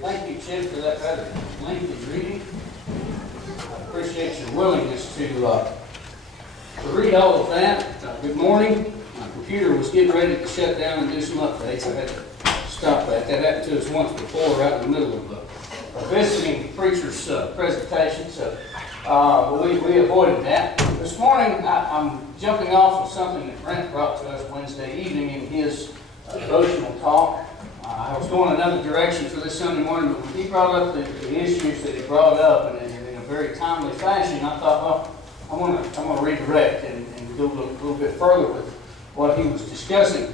Thank you, Chip, for that rather lengthy reading. I appreciate your willingness to read all of that. Good morning. My computer was getting ready to shut down and do some updates. I had to stop that. That happened to us once before, right in the middle of a visiting preacher's presentation, but we avoided that. This morning, I'm jumping off of something that Brent brought to us Wednesday evening in his devotional talk. I was going another direction for this Sunday morning, but when he brought up the issues that he brought up and in a very timely fashion, I thought, well, I'm going to redirect and go a little bit further with what he was discussing.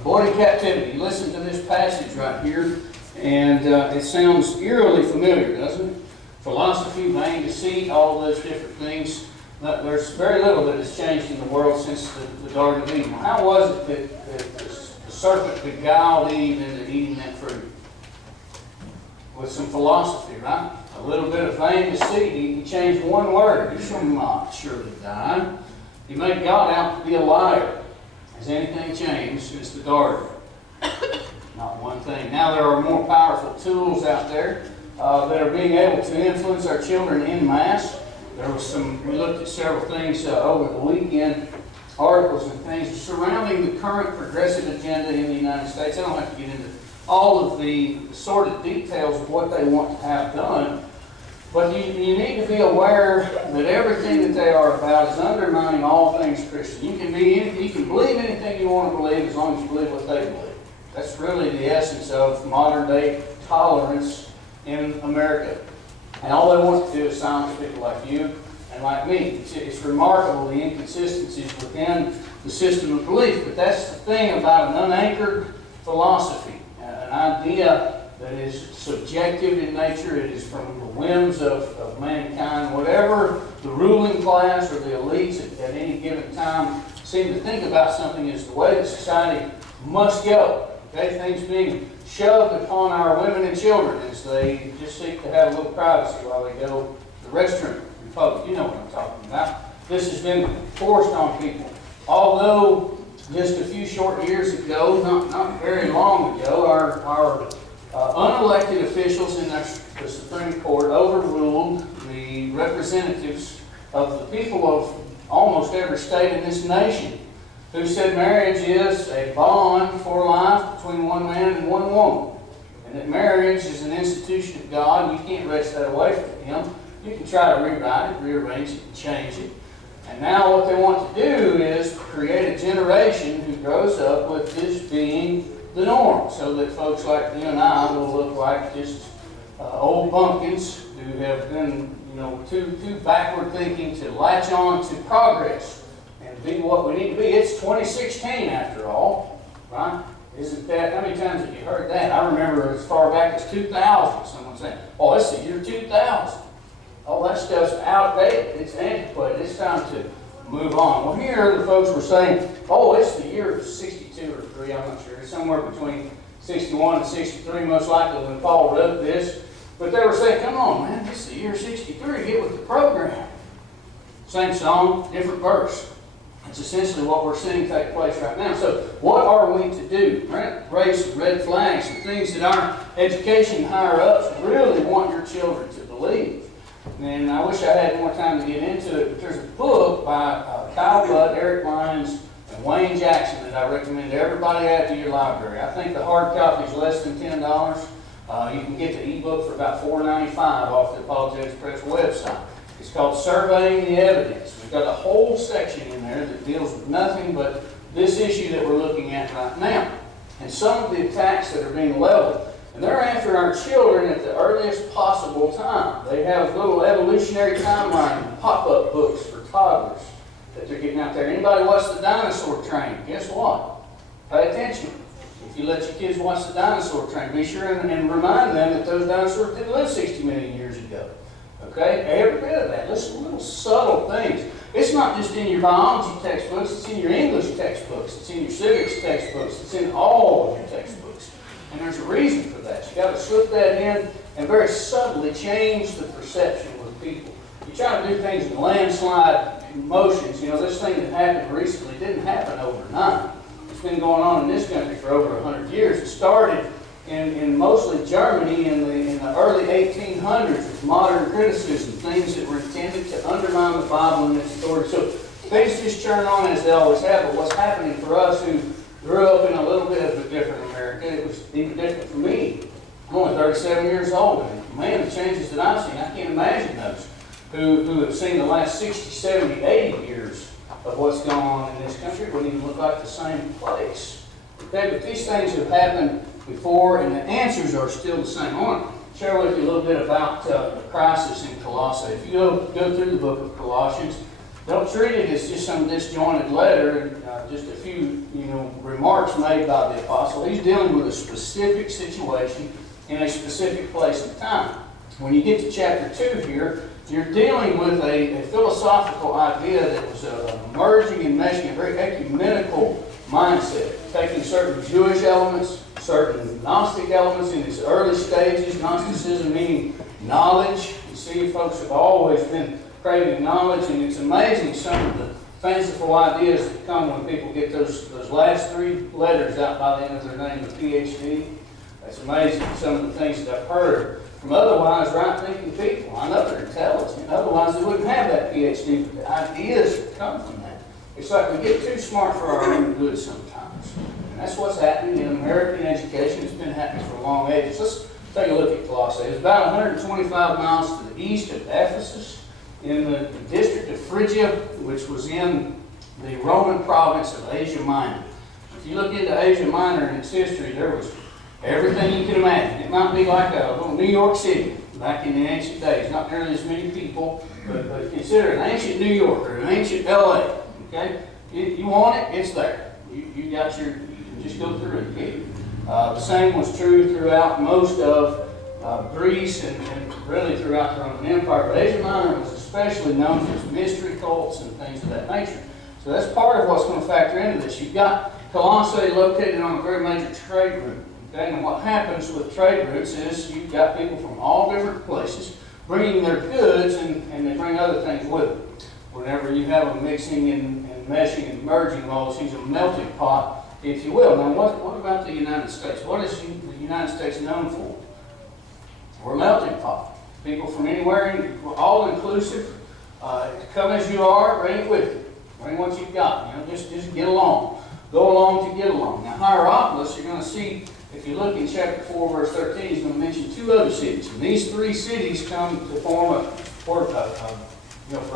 Avoiding captivity. Listen to this passage right here, and it sounds eerily familiar, doesn't it? Philosophy, vain deceit, all those different things. There's very little that has changed in the world since the Garden of Eden. How was it that the serpent beguiled Eve into eating that fruit? With some philosophy, right? A little bit of vain deceit. He changed one word. You shall not surely die. He made God out to be a liar. Has anything changed since the garden? Not one thing. Now there are more powerful tools out there that are being able to influence our children en masse. We looked at several things over the weekend, articles and things surrounding the current progressive agenda in the United States. I don't have to get into all of the sordid details of what they want to have done, but you need to be aware that everything that they are about is undermining all things Christian. You can believe anything you want to believe as long as you believe what they believe. That's really the essence of modern day tolerance in America. And all they want to do is silence people like you and like me. It's remarkable the inconsistencies within the system of belief. But that's the thing about an unanchored philosophy, an idea that is subjective in nature. It is from the whims of mankind. Whatever the ruling class or the elites at any given time seem to think about something is the way that society must go. Okay, things being shoved upon our women and children as they just seek to have a little privacy while they go to the restroom in public. You know what I'm talking about. This has been forced on people. Although just a few short years ago, not very long ago, our unelected officials in the Supreme Court overruled the representatives of the people of almost every state in this nation, who said marriage is a bond for life between one man and one woman. And that marriage is an institution of God, and you can't wrest that away from Him. You can try to rewrite it, rearrange it, and change it. And now what they want to do is create a generation who grows up with this being the norm, so that folks like you and I will look like just old pumpkins who have been, too backward thinking to latch on to progress and be what we need to be. It's 2016 after all, right? Isn't that, how many times have you heard that? I remember as far back as 2000, someone saying, oh, it's the year 2000. Oh, that stuff's outdated. It's antiquated. It's time to move on. Well, here the folks were saying, oh, it's the year 62 or 3, I'm not sure. It's somewhere between 61 and 63, most likely, when Paul wrote this. But they were saying, come on, man, this is the year 63. Get with the program. Same song, different verse. It's essentially what we're seeing take place right now. So what are we to do? Raise some red flags, some things that our education higher-ups really want your children to believe. And I wish I had more time to get into it, but there's a book by Kyle Budd, Eric Lyons, and Wayne Jackson that I recommend everybody add to your library. I think the hard copy is less than $10. You can get the ebook for about $4.95 off the Apologetics Press website. It's called Surveying the Evidence. We've got a whole section in there that deals with nothing but this issue that we're looking at right now. And some of the attacks that are being leveled. And they're after our children at the earliest possible time. They have little evolutionary timeline pop-up books for toddlers that they're getting out there. Anybody watch the Dinosaur Train? Guess what? Pay attention. If you let your kids watch the Dinosaur Train, be sure and remind them that those dinosaurs did live 60 million years ago. Okay? Every bit of that. Listen to little subtle things. It's not just in your biology textbooks, it's in your English textbooks, it's in your civics textbooks, it's in all of your textbooks. And there's a reason for that. You've got to slip that in and very subtly change the perception with people. You try to do things in landslide motions. This thing that happened recently didn't happen overnight. It's been going on in this country for over 100 years. It started in mostly Germany in early 1800s with modern criticism, things that were intended to undermine the Bible and its authority. So things just churn on as they always have, but what's happening for us who grew up in a little bit of a different America, it was even different for me. I'm only 37 years old, and man, the changes that I've seen, I can't imagine those who have seen the last 60, 70, 80 years of what's going on in this country. It wouldn't even look like the same place. Okay, but these things have happened before, and the answers are still the same. I want to share with you a little bit about the crisis in Colossae. If you go through the book of Colossians, don't treat it as just some disjointed letter, just a few remarks made by the apostle. He's dealing with a specific situation in a specific place and time. When you get to chapter 2 here, you're dealing with a philosophical idea that was emerging and meshing a very ecumenical mindset, taking certain Jewish elements, certain Gnostic elements in its early stages. Gnosticism meaning knowledge. You see, folks have always been craving knowledge, and it's amazing some of the fanciful ideas that come when people get those last 3 letters out by the end of their name, the PhD. It's amazing some of the things that I've heard from otherwise right-thinking people. I know they're intelligent. Otherwise, they wouldn't have that PhD, but the ideas that come from that. It's like we get too smart for our own good sometimes. And that's what's happening in American education. It's been happening for long ages. Let's take a look at Colossae. It's about 125 miles to the east of Ephesus, in the district of Phrygia, which was in the Roman province of Asia Minor. If you look into Asia Minor and its history, there was everything you can imagine. It might be like a little New York City back in the ancient days. Not nearly as many people, but consider an ancient New York or an ancient LA. Okay, you want it, it's there. You got you can just go through it and get it. The same was true throughout most of Greece and really throughout the Roman Empire. But Asia Minor was especially known for its mystery cults and things of that nature. So that's part of what's going to factor into this. You've got Colossae located on a very major trade route. Okay? And what happens with trade routes is you've got people from all different places bringing their goods, and they bring other things with them. Whenever you have a mixing and meshing and merging, well, it's a melting pot, if you will. Now, what about the United States? What is the United States known for? We're a melting pot. People from anywhere, we're all inclusive. Come as you are, bring it with you. Bring what you've got. Just get along. Go along to get along. Now, Hierapolis, you're going to see, if you look in chapter 4, verse 13, he's going to mention 2 other cities. And these 3 cities come to form for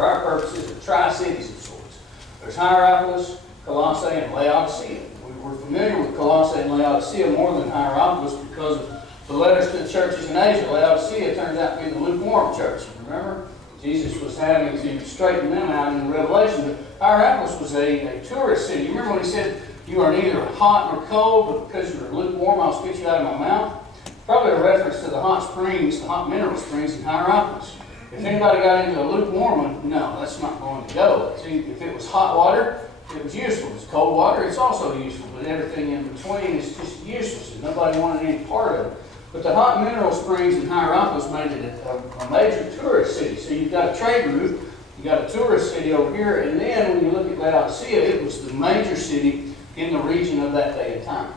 our purposes, a tri-cities of sorts. There's Hierapolis, Colossae, and Laodicea. We're familiar with Colossae and Laodicea more than Hierapolis because of the letters to the churches in Asia. Laodicea turns out to be the lukewarm church. Remember? Jesus was having to straighten them out in the Revelation. But Hierapolis was a tourist city. You remember when he said, "You are neither hot nor cold, but because you are lukewarm, I'll spit you out of my mouth"? Probably a reference to the hot springs, the hot mineral springs in Hierapolis. If anybody got into a lukewarm one, no, that's not going to go. See, if it was hot water, it was useful. If it's cold water, it's also useful. But everything in between is just useless, and nobody wanted any part of it. But the hot mineral springs in Hierapolis made it a major tourist city. So you've got a trade route, you've got a tourist city over here, and then when you look at Laodicea, it was the major city in the region of that day and time.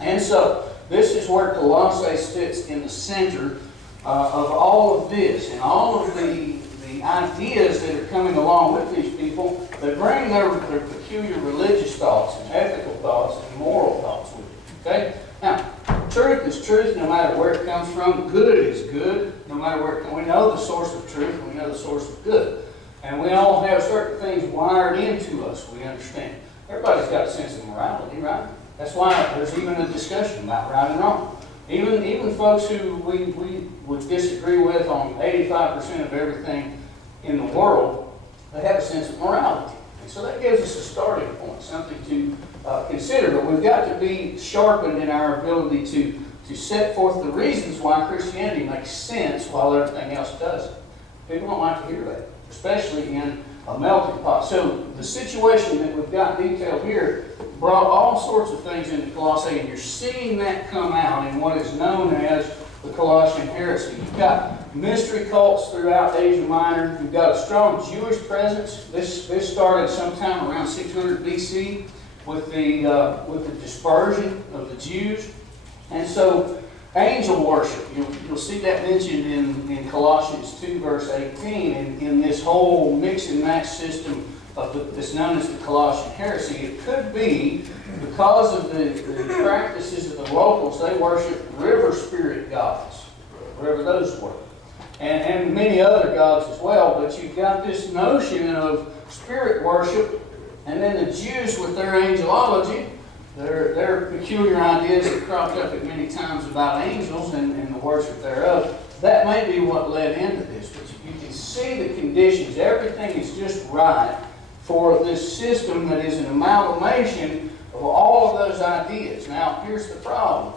And so this is where Colossae sits in the center of all of this, and all of the ideas that are coming along with these people. They bring their peculiar religious thoughts and ethical thoughts and moral thoughts with it. Okay? Now, truth is truth no matter where it comes from. Good is good no matter where it comes from. We know the source of truth and we know the source of good. And we all have certain things wired into us, we understand. Everybody's got a sense of morality, right? That's why there's even a discussion about right and wrong. Even folks who we would disagree with on 85% of everything in the world, they have a sense of morality. And so that gives us a starting point, something to consider. But we've got to be sharpened in our ability to set forth the reasons why Christianity makes sense while everything else doesn't. People don't like to hear that, especially in a melting pot. So the situation that we've got detailed here brought all sorts of things into Colossae, and you're seeing that come out in what is known as the Colossian heresy. You've got mystery cults throughout Asia Minor. You've got a strong Jewish presence. This started sometime around 600 BC with the dispersion of the Jews. And so Angel worship, you'll see that mentioned in Colossians 2, verse 18, in this whole mix and match system that's known as the Colossian heresy. It could be because of the practices of the locals. They worship river spirit gods, whatever those were, and many other gods as well. But you've got this notion of spirit worship, and then the Jews with their angelology, their peculiar ideas that cropped up at many times about angels and the worship thereof. That may be what led into this, but you can see the conditions. Everything is just right for this system that is an amalgamation of all of those ideas. Now, here's the problem.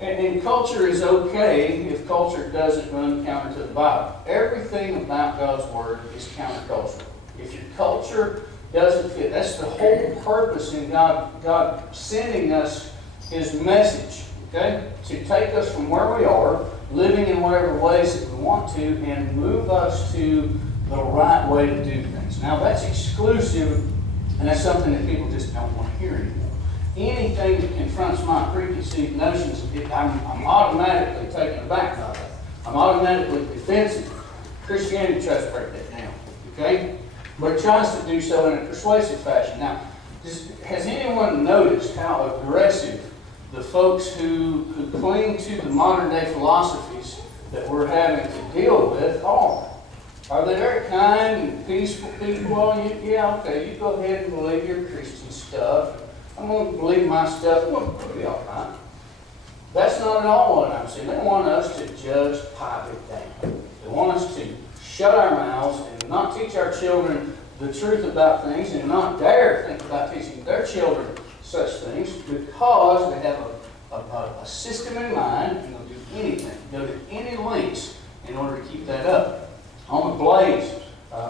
And culture is okay if culture doesn't run counter to the Bible. Everything about God's Word is countercultural. If your culture doesn't fit, that's the whole purpose in God sending us His message, okay? To take us from where we are, living in whatever ways that we want to, and move us to the right way to do things. Now, that's exclusive, and that's something that people just don't want to hear anymore. Anything that confronts my preconceived notions, I'm automatically taken aback by that. I'm automatically defensive. Christianity tries to break that down, okay? But it tries to do so in a persuasive fashion. Now, has anyone noticed how aggressive the folks who cling to the modern day philosophies that we're having to deal with are? Are they very kind and peaceful people? Oh, yeah, okay, you go ahead and believe your Christian stuff. I'm going to believe my stuff. Well, it'll be all right. That's not at all what I'm saying. They want us to just pipe it down. They want us to shut our mouths and not teach our children the truth about things, and not dare think about teaching their children such things, because they have a system in mind, and they'll do anything, go to any lengths in order to keep that up. On the Blaze,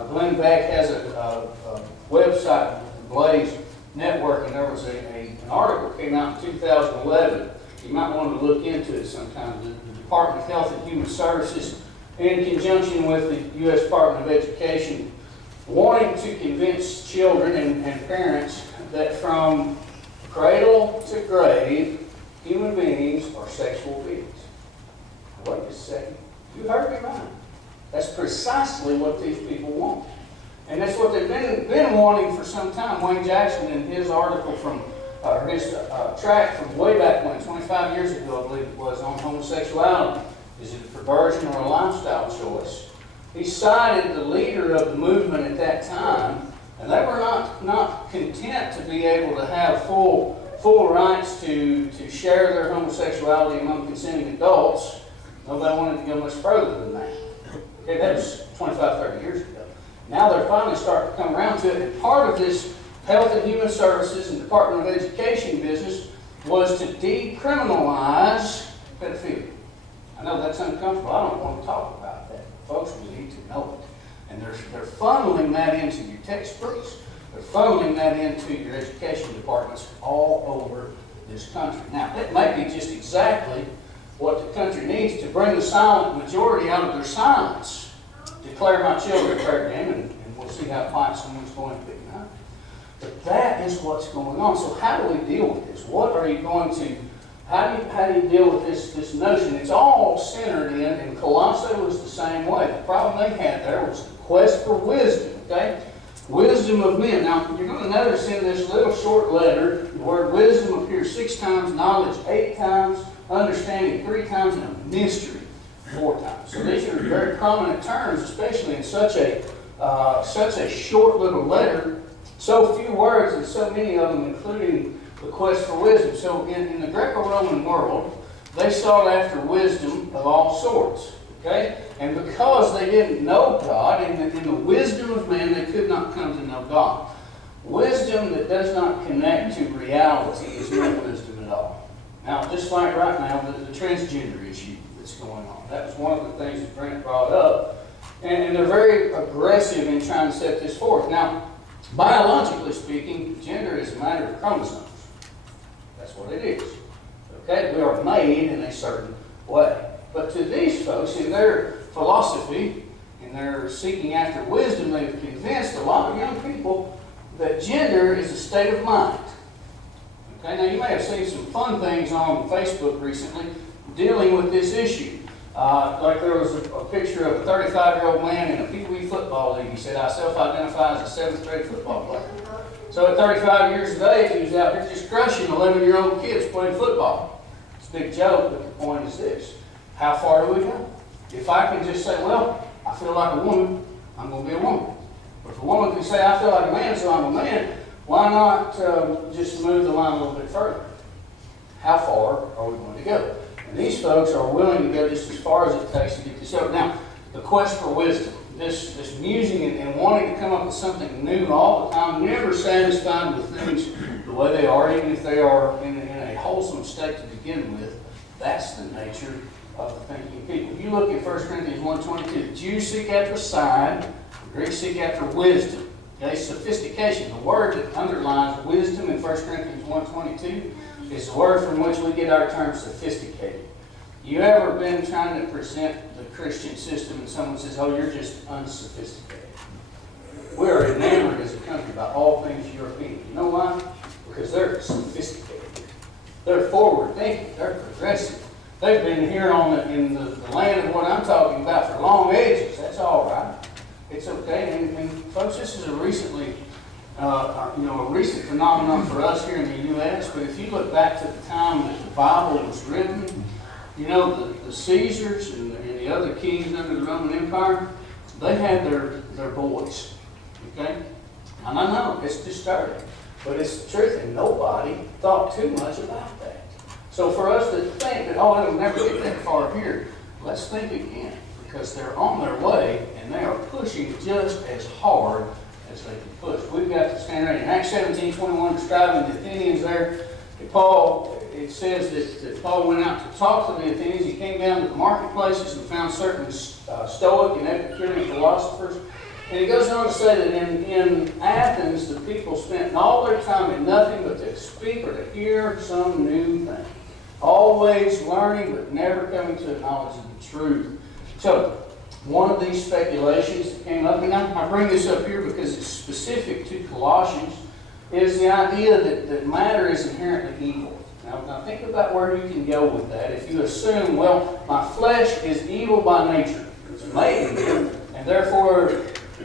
Greenback has a website, the Blaze Network, and there was an article came out in 2011. You might want to look into it sometime. The Department of Health and Human Services, in conjunction with the U.S. Department of Education, wanting to convince children and parents that from cradle to grave, human beings are sexual beings. Wait a second. You heard me right. That's precisely what these people want. And that's what they've been wanting for some time. Wayne Jackson, in his article from, his tract from way back when, 25 years ago, I believe it was, on homosexuality. Is it a perversion or a lifestyle choice? He cited the leader of the movement at that time, and they were not content to be able to have full rights to share their homosexuality among consenting adults. Nobody wanted to go much further than that. Okay, that was 25, 30 years ago. Now they're finally starting to come around to it, and part of this Health and Human Services and Department of Education business was to decriminalize pedophilia. I know that's uncomfortable. I don't want to talk about that. Folks, we need to know it. And they're funneling that into your textbooks. They're funneling that into your education departments all over this country. Now, it may be just exactly what the country needs to bring the silent majority out of their silence. Declare my children fair game, and we'll see how quiet someone's going to be. Right? But that is what's going on. So how do we deal with this? What are you going to... How do you deal with this notion? It's all centered in, and Colossae was the same way. The problem they had there was the quest for wisdom, okay? Wisdom of men. Now, you're going to notice in this little short letter, the word wisdom appears 6 times, knowledge 8 times, understanding 3 times, and a mystery 4 times. So these are very prominent terms, especially in such a short little letter. So few words and so many of them, including the quest for wisdom. So in the Greco-Roman world, they sought after wisdom of all sorts. Okay? And because they didn't know God, in the wisdom of man, they could not come to know God. Wisdom that does not connect to reality is no wisdom at all. Now, just like right now, the transgender issue that's going on. That was one of the things that Brent brought up. And they're very aggressive in trying to set this forth. Now, biologically speaking, gender is a matter of chromosomes. That's what it is. Okay? We are made in a certain way. But to these folks, in their philosophy, in their seeking after wisdom, they've convinced a lot of young people that gender is a state of mind. Okay? Now, you may have seen some fun things on Facebook recently. dealing with this issue. Like there was a picture of a 35-year-old man in a Pee Wee football league. He said, I self-identify as a 7th grade football player. So at 35 years of age, he was out there just crushing 11-year-old kids playing football. It's a big joke, but the point is this. How far do we go? If I can just say, well, I feel like a woman, I'm going to be a woman. But if a woman can say, I feel like a man, so I'm a man, why not just move the line a little bit further? How far are we going to go? And these folks are willing to go just as far as it takes to get this over. Now, the quest for wisdom, this musing and wanting to come up with something new all the time, never satisfied with things the way they are, even if they are in a wholesome state to begin with. That's the nature of the thinking people. If you look at 1 Corinthians 1:22, the Jews seek after sign, the Greeks seek after wisdom. Okay, sophistication, the word that underlines wisdom in 1 Corinthians 1:22 is the word from which we get our term sophisticated. You ever been trying to present the Christian system and someone says, oh, you're just unsophisticated? We're enamored as a country by all things European. You know why? Because they're sophisticated. They're forward thinking. They're progressive. They've been here in the land of what I'm talking about for long ages. That's all right. It's okay. And folks, this is a recent phenomenon for us here in the U.S. But if you look back to the time that the Bible was written, the Caesars and the other kings under the Roman Empire, they had their boys. Okay? And I know it's disturbing, but it's the truth, and nobody thought too much about that. So for us to think that, oh, it'll never get that far here, let's think again, because they're on their way, and they are pushing just as hard as they can push. We've got to stand ready. In Acts 17:21, describing the Athenians there, it says that Paul went out to talk to the Athenians. He came down to the marketplaces and found certain Stoic and Epicurean philosophers. And he goes on to say that in Athens, the people spent all their time in nothing but to speak or to hear some new thing. Always learning, but never coming to a knowledge of the truth. So, one of these speculations that came up, and I bring this up here because it's specific to Colossians, is the idea that matter is inherently evil. Now think about where you can go with that. If you assume, well, my flesh is evil by nature. It's made evil, and therefore,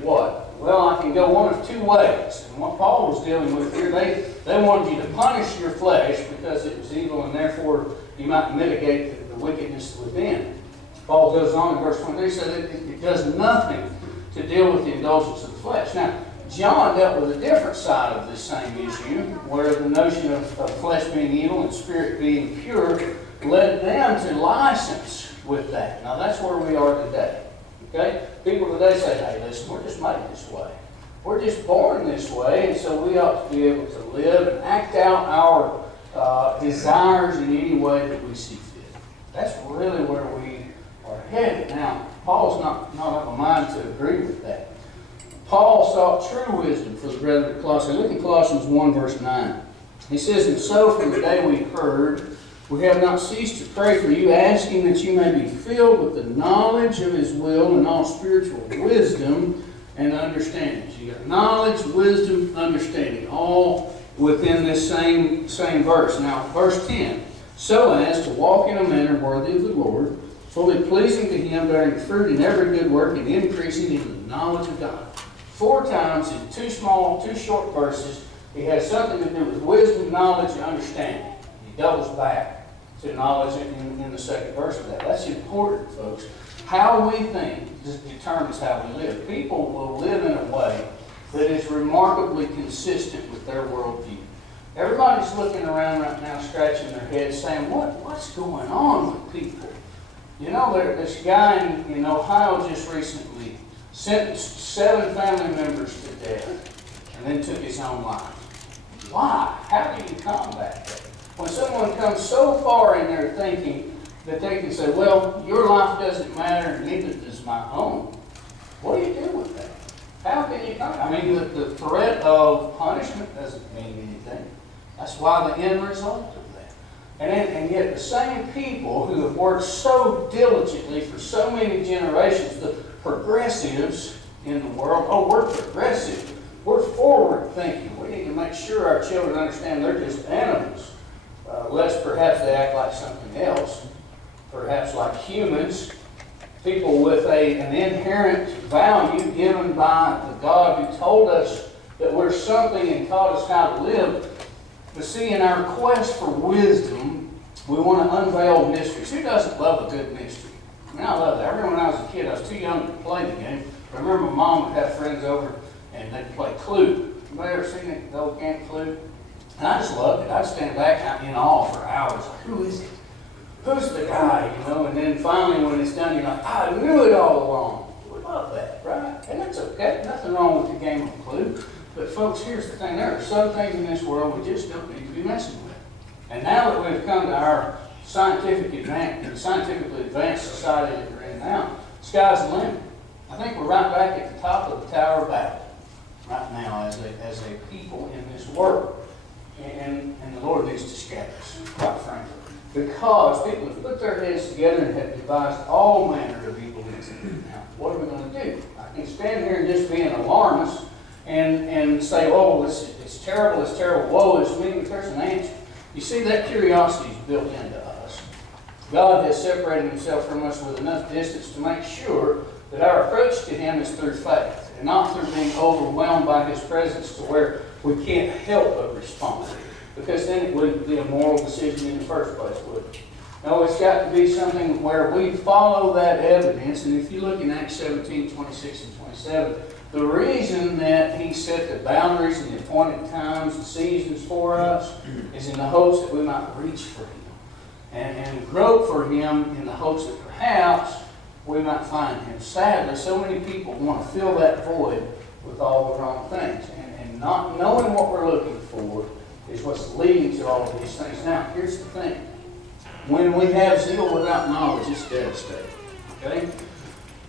what? Well, I can go one of two ways. And what Paul was dealing with here, they wanted you to punish your flesh because it was evil, and therefore you might mitigate the wickedness within. Paul goes on in verse 23, says it does nothing to deal with the indulgence of the flesh. Now, John dealt with a different side of this same issue, where the notion of flesh being evil and spirit being pure led them to license with that. Now, that's where we are today. Okay? People today say, hey, listen, we're just made this way. We're just born this way, and so we ought to be able to live and act out our desires in any way that we see fit. That's really where we are headed. Now, Paul's not of a mind to agree with that. Paul sought true wisdom for the brethren of Colossians. Look at Colossians 1, verse 9. He says, and so from the day we heard, we have not ceased to pray for you, asking that you may be filled with the knowledge of His will and all spiritual wisdom and understanding. So you got knowledge, wisdom, understanding, all within this same verse. Now, verse 10, so as to walk in a manner worthy of the Lord, fully pleasing to Him, bearing fruit in every good work and increasing in the knowledge of God. 4 times in 2 short verses, he has something to do with wisdom, knowledge, and understanding. He doubles back to knowledge in the second verse of that. That's important, folks. How we think determines how we live. People will live in a way that is remarkably consistent with their worldview. Everybody's looking around right now, scratching their heads, saying, what's going on with people? You know, this guy in Ohio just recently sentenced 7 family members to death and then took his own life. Why? How do you combat that? When someone comes so far in their thinking that they can say, well, your life doesn't matter, neither does my own. What do you do with that? How can you combat? I mean, the threat of punishment doesn't mean anything. That's why the end result of that. And yet the same people who have worked so diligently for so many generations, the progressives in the world, oh, we're progressive. We're forward thinking. We need to make sure our children understand they're just animals, lest perhaps they act like something else. perhaps like humans, people with an inherent value given by the God who told us that we're something and taught us how to live. But see, in our quest for wisdom, we want to unveil mysteries. Who doesn't love a good mystery? I mean, I love that. I remember when I was a kid, I was too young to play the game. I remember my mom would have friends over and they'd play Clue. Anybody ever seen it, the old game Clue? And I just loved it. I'd stand back in awe for hours. Like, who is it? Who's the guy? You know, and then finally when it's done, you're like, I knew it all along. We love that, right? And that's okay. Nothing wrong with the game of Clue. But folks, here's the thing. There are some things in this world we just don't need to be messing with. And now that we've come to our scientifically advanced society that we're in now, sky's the limit. I think we're right back at the top of the Tower of Babel right now as a people in this world. And the Lord needs to scatter us, quite frankly. Because people have put their heads together and have devised all manner of evil incidents. Now, what are we going to do? I can stand here and just be an alarmist and say, oh, it's terrible, woe is me, but there's an answer. You see, that curiosity is built into us. God has separated himself from us with enough distance to make sure that our approach to him is through faith and not through being overwhelmed by his presence to where we can't help but respond. Because then it wouldn't be a moral decision in the first place, would it? No, it's got to be something where we follow that evidence. And if you look in Acts 17, 26 and 27, the reason that he set the boundaries and the appointed times and seasons for us is in the hopes that we might reach for him and grope for him in the hopes that perhaps we might find him. Sadly, so many people want to fill that void with all the wrong things. And not knowing what we're looking for is what's leading to all of these things. Now, here's the thing. When we have zeal without knowledge, it's devastating. Okay?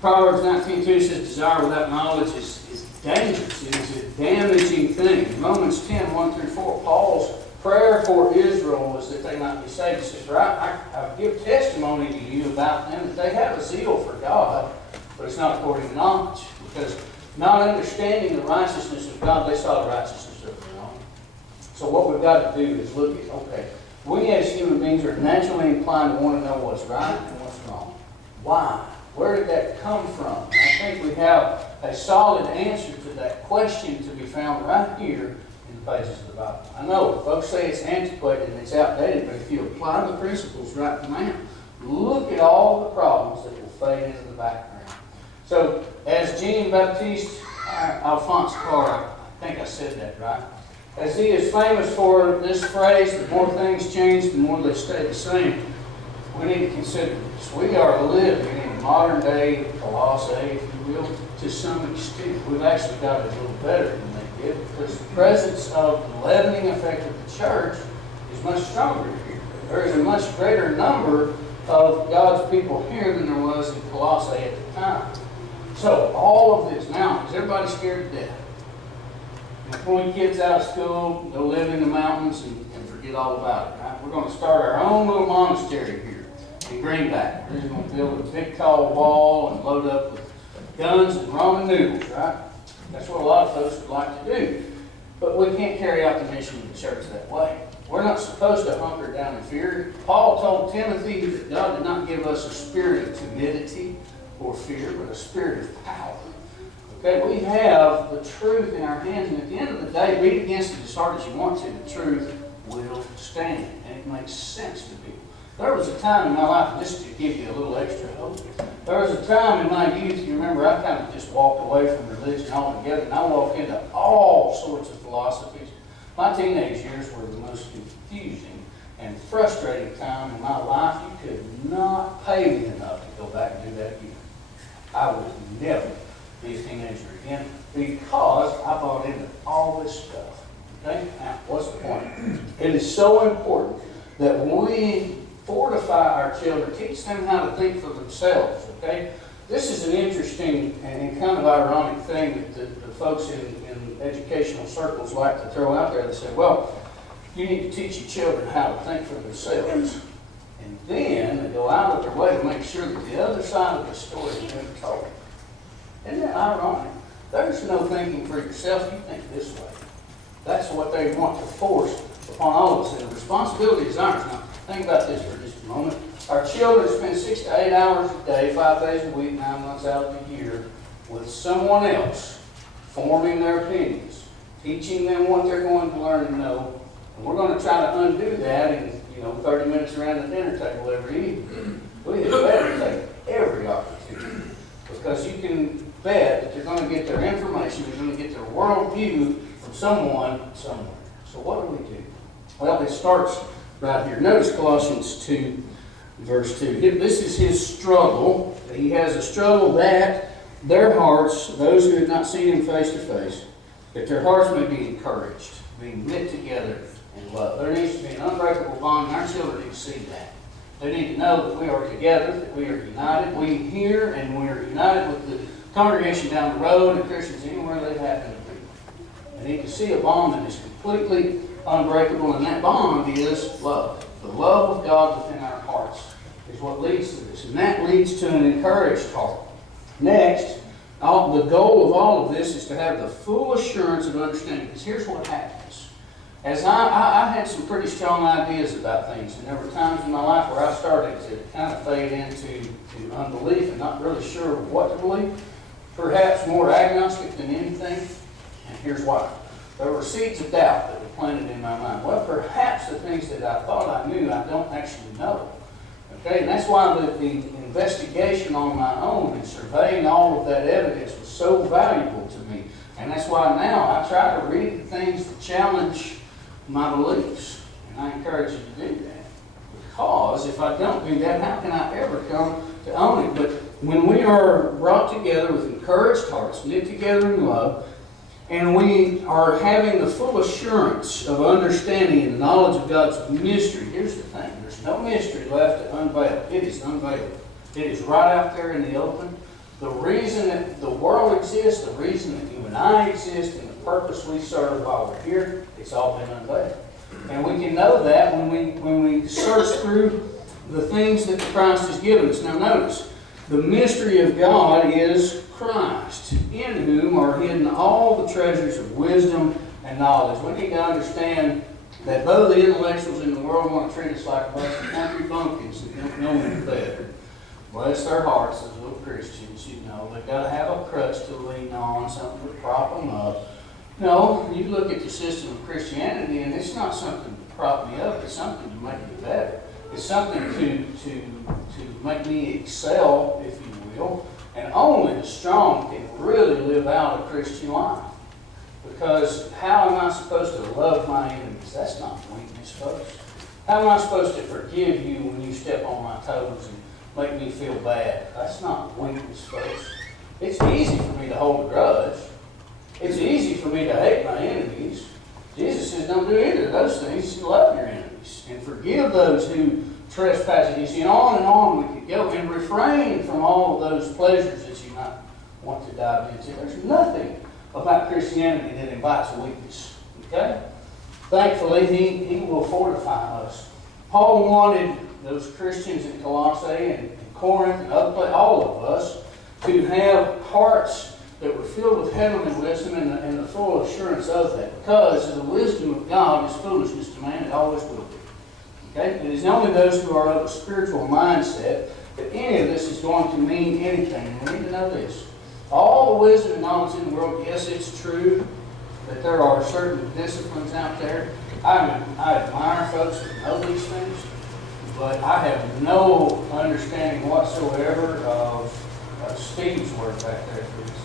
Proverbs 19:2 says, desire without knowledge is dangerous. It is a damaging thing. Romans 10:1-4, Paul's prayer for Israel was that they might be saved. He says, I give testimony to you about them that they have a zeal for God, but it's not according to knowledge. Because not understanding the righteousness of God, they saw the righteousness of their own. So what we've got to do is look at, okay, we as human beings are naturally inclined to want to know what's right and what's wrong. Why? Where did that come from? I think we have a solid answer to that question to be found right here in the pages of the Bible. I know folks say it's antiquated and it's outdated, but if you apply the principles right now, look at all the problems that will fade into the background. So, as Jean-Baptiste Alphonse Carr, I think I said that right, as he is famous for this phrase, the more things change, the more they stay the same, we need to consider this. We are living in modern day Colossae, if you will, to some extent. We've actually got it a little better than they did because the presence of the leavening effect of the church is much stronger here. There is a much greater number of God's people here than there was in Colossae at the time. So, all of this, now, is everybody scared to death? Pulling kids out of school, go live in the mountains and forget all about it, right? We're going to start our own little monastery here in Greenback. We're just going to build a big tall wall and load up with guns and ramen noodles, right? That's what a lot of folks would like to do. But we can't carry out the mission of the church that way. We're not supposed to hunker down in fear. Paul told Timothy that God did not give us a spirit of timidity or fear, but a spirit of power. Okay, we have the truth in our hands, and at the end of the day, read against it as hard as you want to, the truth will stand, and it makes sense to people. There was a time in my life, just to give you a little extra hope, there was a time in my youth, you remember, I kind of just walked away from religion altogether, and I walked into all sorts of philosophies. My teenage years were the most confusing and frustrating time in my life. You could not pay me enough to go back and do that again. I would never be a teenager again because I bought into all this stuff. Okay? Now, what's the point? It is so important that we fortify our children, teach them how to think for themselves. Okay? This is an interesting and kind of ironic thing that the folks in educational circles like to throw out there. They say, well, you need to teach your children how to think for themselves. And then they go out of their way to make sure that the other side of the story is being told. Isn't that ironic? There's no thinking for yourself. You think this way. That's what they want to force upon all of us. And the responsibility is ours. Now, think about this for just a moment. Our children spend 6 to 8 hours a day, 5 days a week, 9 months out of the year, with someone else, forming their opinions, teaching them what they're going to learn and know. And we're going to try to undo that in 30 minutes around the dinner table every evening. We had better take every opportunity, because you can bet that they're going to get their information, they're going to get their worldview from someone somewhere. So what do we do? Well, it starts right here. Notice Colossians 2, verse 2. This is his struggle. He has a struggle that their hearts, those who have not seen him face to face, that their hearts may be encouraged, being knit together in love. There needs to be an unbreakable bond, and our children need to see that. They need to know that we are together, that we are united. We here, and we are united with the congregation down the road, and Christians anywhere they happen to be. They need to see a bond that is completely unbreakable, and that bond is love. The love of God within our hearts is what leads to this, and that leads to an encouraged heart. Next, the goal of all of this is to have the full assurance of understanding, because here's what happens. As I had some pretty strong ideas about things, and there were times in my life where I started to kind of fade into unbelief and not really sure what to believe, perhaps more agnostic than anything, and here's why. There were seeds of doubt that were planted in my mind. Well, perhaps the things that I thought I knew, I don't actually know. Okay, and that's why the investigation on my own and surveying all of that evidence was so valuable to me. And that's why now I try to read the things that challenge my beliefs. And I encourage you to do that. Because if I don't do that, how can I ever come to own it? But when we are brought together with encouraged hearts, knit together in love, and we are having the full assurance of understanding and knowledge of God's mystery, here's the thing. There's no mystery left to unveil. It is unveiled. It is right out there in the open. The reason that the world exists, the reason that you and I exist, and the purpose we serve while we're here, it's all been unveiled. And we can know that when we search through the things that Christ has given us. Now notice, the mystery of God is Christ, in whom are hidden all the treasures of wisdom and knowledge. We need to understand that though the intellectuals in the world want to treat us like a bunch of country bumpkins that don't know any better, bless their hearts, as little Christians, they've got to have a crutch to lean on, something to prop them up. No, you look at the system of Christianity, and it's not something to prop me up, it's something to make me better. It's something to make me excel, if you will. And only the strong can really live out a Christian life. Because how am I supposed to love my enemies? That's not weakness, folks. How am I supposed to forgive you when you step on my toes and make me feel bad? That's not weakness, folks. It's easy for me to hold a grudge. It's easy for me to hate my enemies. Jesus says don't do either of those things. You love your enemies and forgive those who trespass against you. And on we could go, and refrain from all of those pleasures that you might want to dive into. There's nothing about Christianity that invites weakness. Okay? Thankfully, he will fortify us. Paul wanted those Christians in Colossae and Corinth and other places, all of us, to have hearts that were filled with heavenly wisdom and the full assurance of that. Because the wisdom of God is foolishness to man, it always will be. Okay? It is only those who are of a spiritual mindset that any of this is going to mean anything. And we need to know this. All the wisdom and knowledge in the world, yes, it's true that there are certain disciplines out there. I admire folks that know these things, but I have no understanding whatsoever of Steve's work back there, for instance.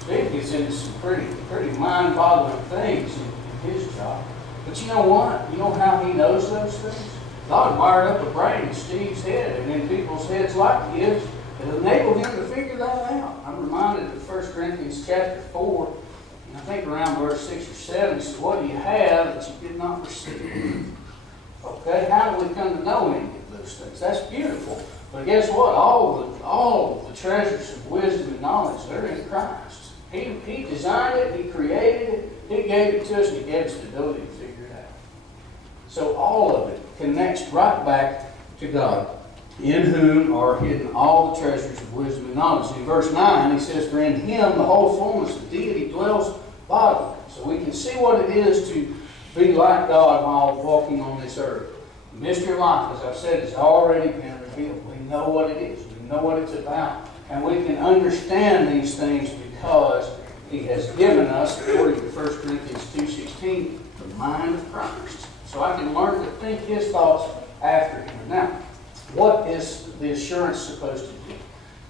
Steve gets into some pretty mind-boggling things in his job. But you know what? You know how he knows those things? God wired up a brain in Steve's head and in people's heads like his that enabled him to figure that out. I'm reminded of 1 Corinthians chapter 4, and I think around verse 6 or 7, he says, what do you have that you did not receive? Okay, how do we come to know any of those things? That's beautiful. But guess what? All of the treasures of wisdom and knowledge, they're in Christ. He designed it, He created it, He gave it to us, and He gave us the ability to figure it out. So all of it connects right back to God, in whom are hidden all the treasures of wisdom and knowledge. In verse 9, he says, for in Him the whole fullness of deity dwells bodily. So we can see what it is to be like God while walking on this earth. The mystery of life, as I've said, has already been revealed. feel. We know what it is. We know what it's about. And we can understand these things because He has given us, according to 1 Corinthians 2:16, the mind of Christ. So I can learn to think His thoughts after Him. Now, what is the assurance supposed to do?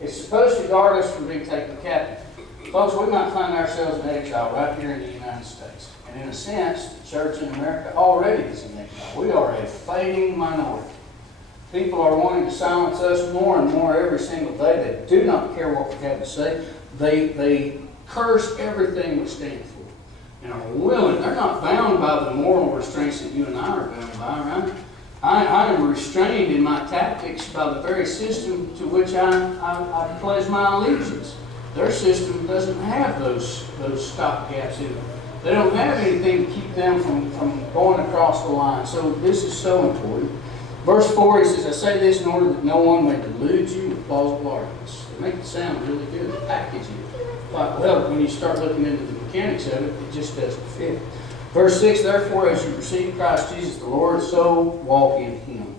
It's supposed to guard us from being taken captive. Folks, we might find ourselves in exile right here in the United States. And in a sense, the church in America already is in exile. We are a fading minority. People are wanting to silence us more and more every single day. They do not care what we have to say. They curse everything we stand for. And are willing, they're not bound by the moral restraints that you and I are bound by, right? I am restrained in my tactics by the very system to which I pledge my allegiance. Their system doesn't have those stopgaps in it. They don't have anything to keep them from going across the line. So this is so important. Verse 4, he says, I say this in order that no one may delude you with plausible arguments. They make it sound really good. They package it quite well. When you start looking into the mechanics of it, it just doesn't fit. Verse 6, therefore, as you receive Christ Jesus the Lord, so walk in Him.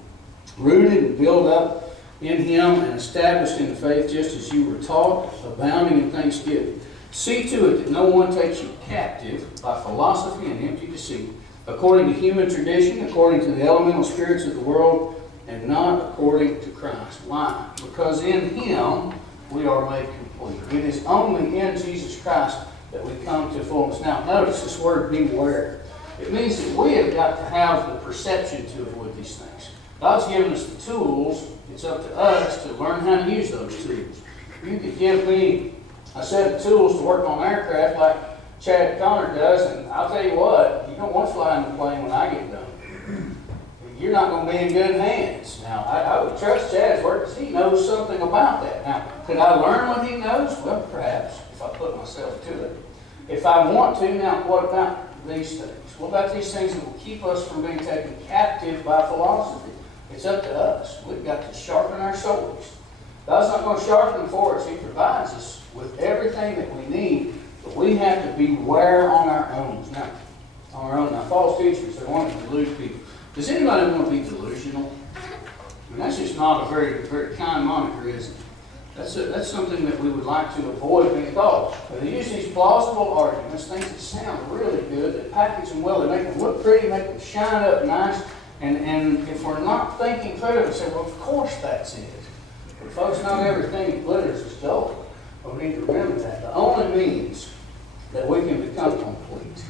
Rooted and built up in Him and established in the faith just as you were taught, abounding in thanksgiving. See to it that no one takes you captive by philosophy and empty deceit, according to human tradition, according to the elemental spirits of the world, and not according to Christ. Why? Because in Him we are made complete. It is only in Jesus Christ that we come to fullness. Now, notice this word, beware. It means that we have got to have the perception to avoid these things. God's given us the tools. It's up to us to learn how to use those tools. You could give me a set of tools to work on aircraft like Chad Connor does, and I'll tell you what, you don't want to fly in the plane when I get done. You're not going to be in good hands. Now, I would trust Chad's work because he knows something about that. Now, could I learn what he knows? Well, perhaps, if I put myself to it. If I want to, now what about these things? What about these things that will keep us from being taken captive by philosophy? It's up to us. We've got to sharpen our swords. God's not going to sharpen them for us. He provides us with everything that we need, but we have to beware on our own. Now, false teachers, they want to delude people. Does anybody want to be delusional? I mean, that's just not a very, very kind moniker, is it? That's something that we would like to avoid being called. But they use these plausible arguments, things that sound really good, they package them well, they make them look pretty, make them shine up nice. And if we're not thinking through it, we say, well, of course that's it. But folks, not everything that glitters is gold. But we need to remember that. The only means that we can become complete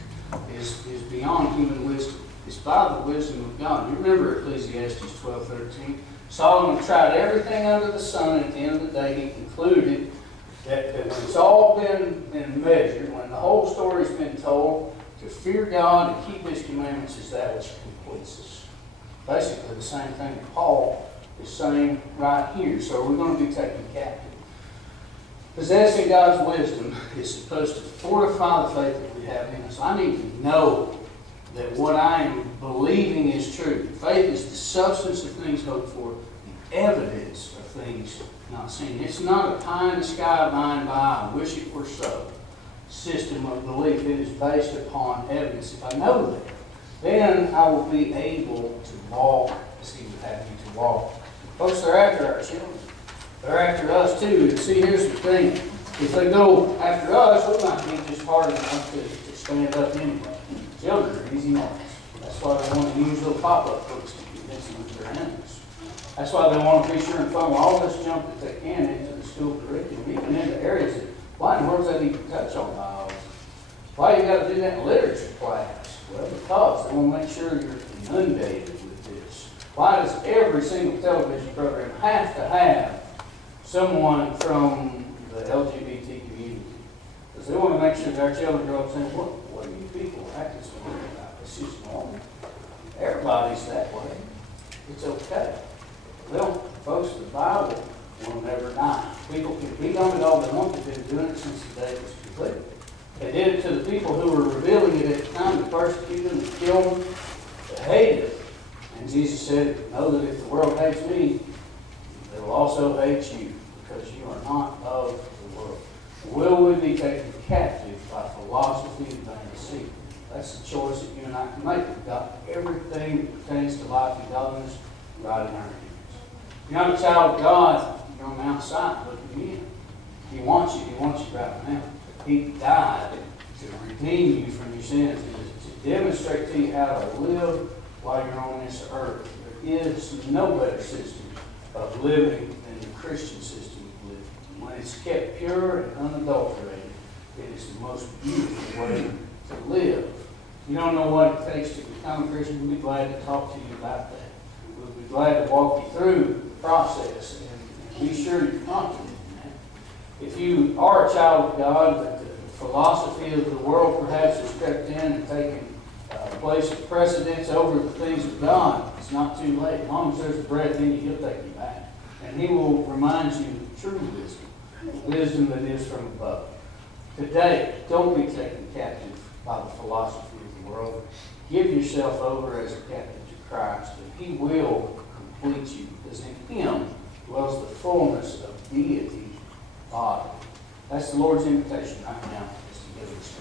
is beyond human wisdom. It's by the wisdom of God. You remember Ecclesiastes 12:13? Solomon tried everything under the sun, and at the end of the day he concluded that when it's all been measured, when the whole story's been told, to fear God and keep His commandments is that which completes us. Basically the same thing that Paul is saying right here. So we're going to be taken captive. Possessing God's wisdom is supposed to fortify the faith that we have in us. I need to know that what I am believing is true. Faith is the substance of things hoped for, the evidence of things not seen. It's not a pie in the sky, by and by, I wish it were so system of belief. It is based upon evidence. If I know that, then I will be able to walk as He would have me to walk. Folks, they're after our children. They're after us too. And see, here's the thing. If they go after us, we might be just hard enough to stand up anyway. Children are easy marks. That's why they want to use little pop-up books to convince them that they're animals. That's why they want to be sure and funnel all this junk that they can into the school curriculum, even into areas that, why in the world does that even touch on biology? Why you got to do that in literature class? Well, because they want to make sure you're inundated with this. Why does every single television program have to have someone from the LGBT community? Because they want to make sure that our children grow up saying, what are you people acting so weird about? It's just normal. Everybody's that way. It's okay. Well, folks, the Bible will never die. People can beat on it all they want. They've been doing it since the day it was completed. They did it to the people who were revealing it at the time, to persecute them, to kill them, to hate it. And Jesus said, know that if the world hates me, they will also hate you, because you are not of the world. Will we be taken captive by philosophy and vain deceit? That's the choice that you and I can make. We've got everything that pertains to life and godliness right in our hands. You're not a child of God, you're on the outside looking in. He wants you right now. He died to redeem you from your sins and to demonstrate to you how to live while you're on this earth. There is no better system of living than the Christian system of living. When it's kept pure and unadulterated, it is the most beautiful way to live. You don't know what it takes to become a Christian, we'll be glad to talk to you about that. We'll be glad to walk you through the process and be sure you're confident in that. If you are a child of God, but the philosophy of the world perhaps has crept in and taken place of precedence over the things of God, it's not too late. As long as there's breath in you, He'll take you back. And He will remind you of true wisdom, wisdom that is from above. Today, don't be taken captive by the philosophy of the world. Give yourself over as a captive to Christ, and He will complete you, because in Him dwells the fullness of deity bodily. That's the Lord's invitation right now, is to give us